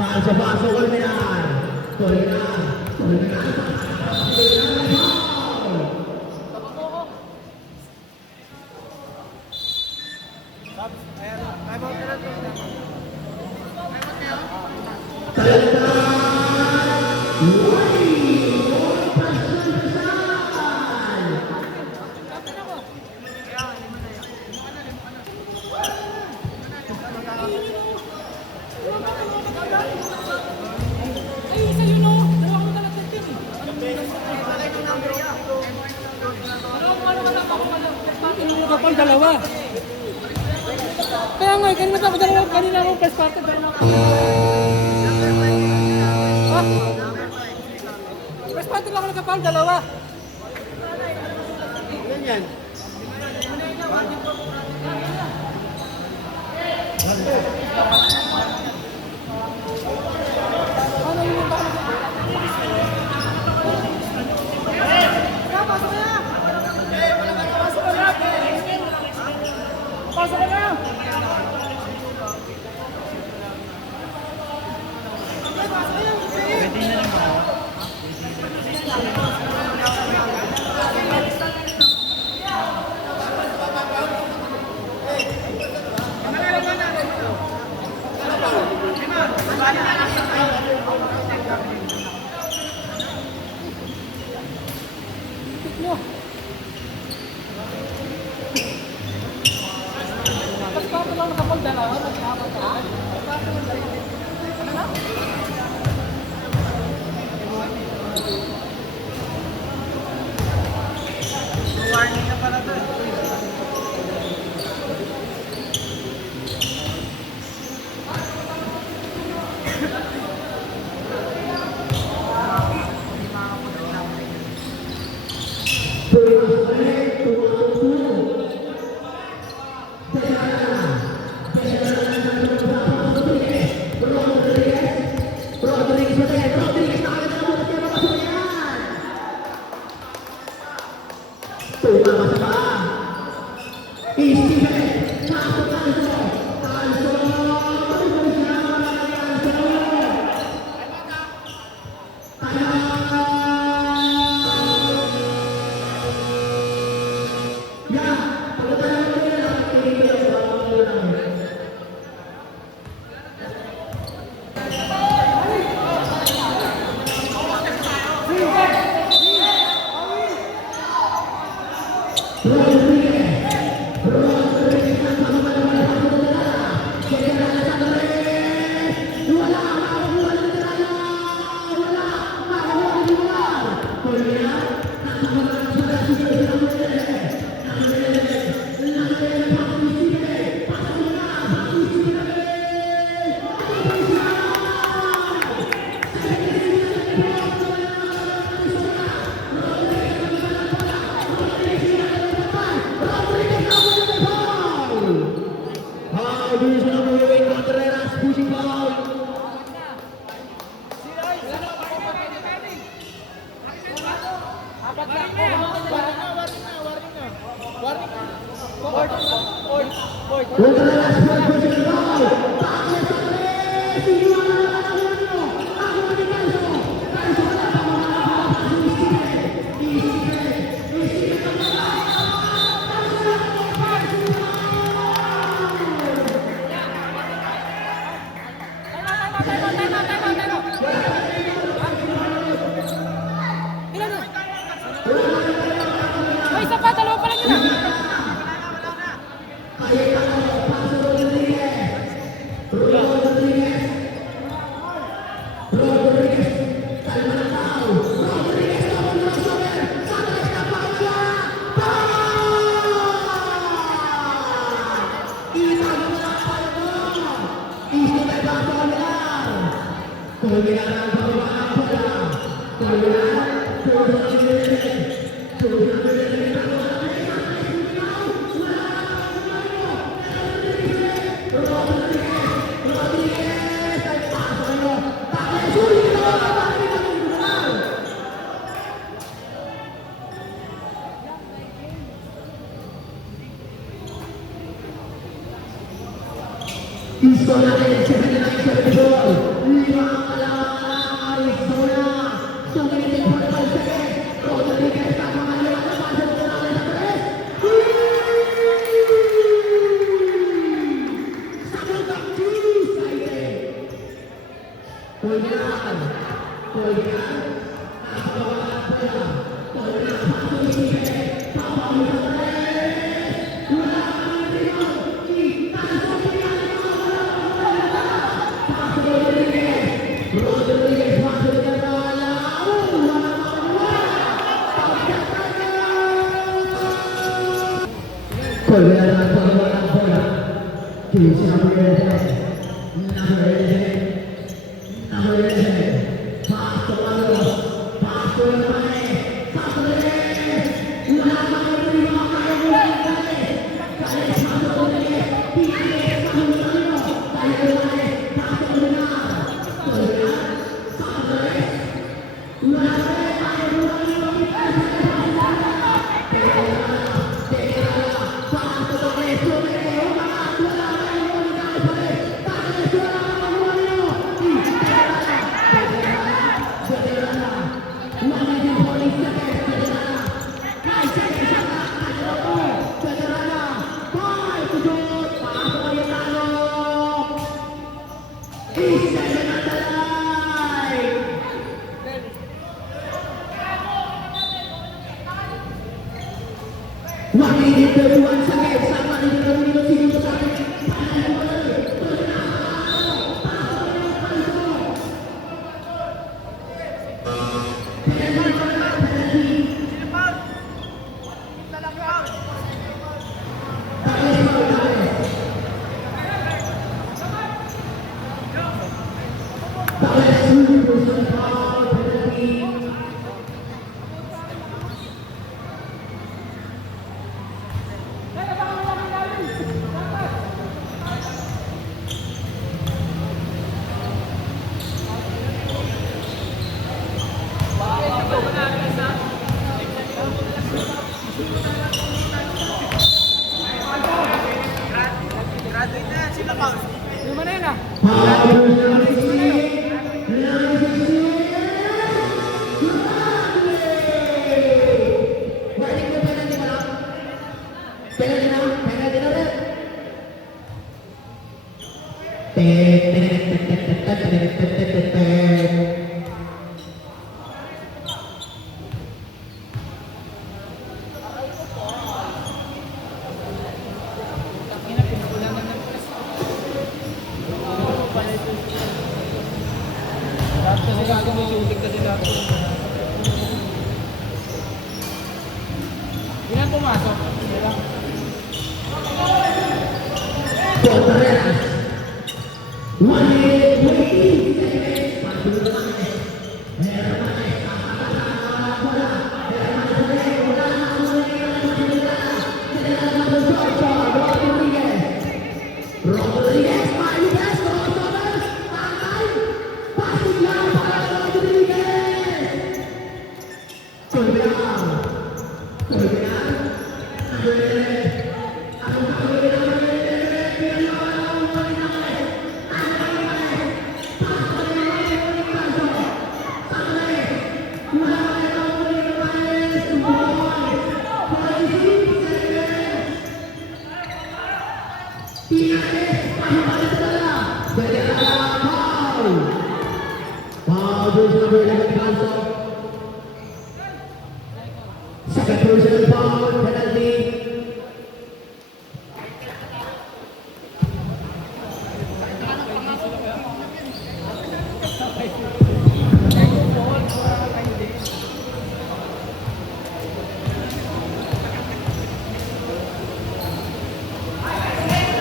Pasok-pasok Colmenar. Colmenar. Talenta Ay, sa'yo no. Dalawa ko talaga din eh. Kapal dalawa. Kaya nga, kanina ako press party, dalawa. Ha? Press party lang ako nagkapal, dalawa. Ganyan. Ano yung ba? Pasok na! Pasok ka na! Nyo. Tapos pa lang nakapagdalawa, nagkakapagdalawa. Ano na? Warning na pala to. May isa pa, dalawa pa lang yun ah. Colbert dengan bola. Kisah berada. Wakil kedua sakit sama dengan minum sini bersama. Lima na yun ah. Kasi gago mo shooting kasi dapat. Hindi na pumasok. Hindi lang. Second personal foul, penalty.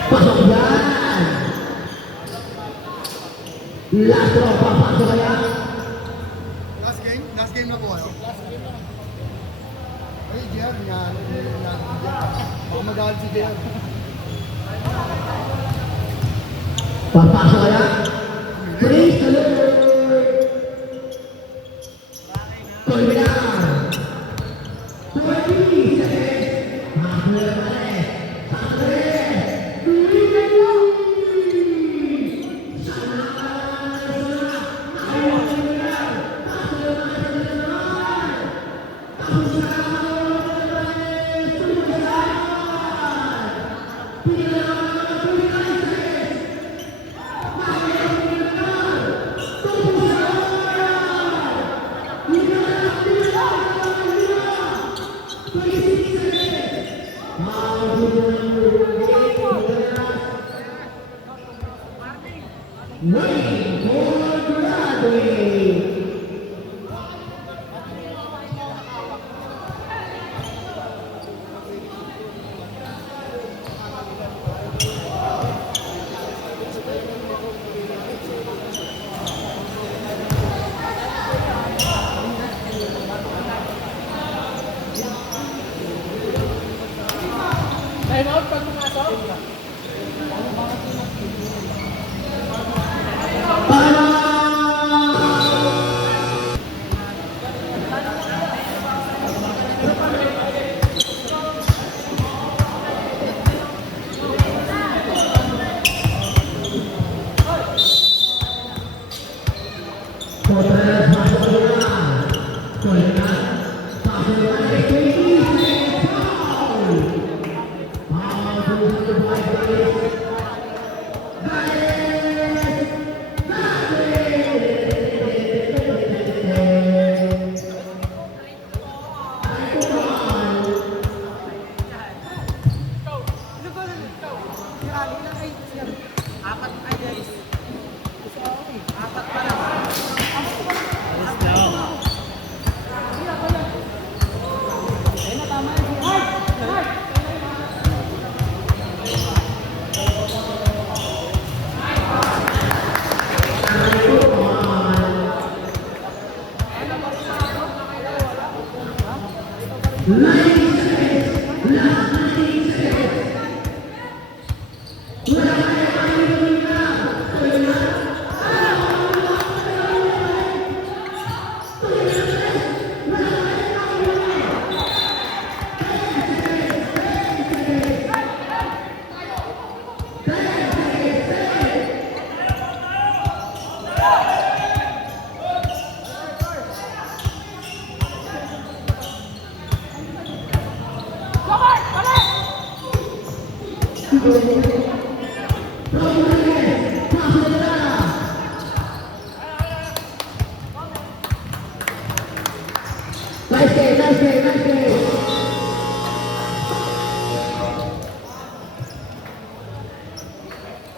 Pasok yan. Last draw, papasok kaya. Last game na po kayo? Last game na. Ay, Jer, yan. Baka magalit si Jer. Papasok kaya. Praise the Lord. Colbert. 20 seconds. Mahal balik. Sampai. Duri kayo. Pilih Waiting for graduate. Time out pag pumasok. Nice game, nice game, nice game.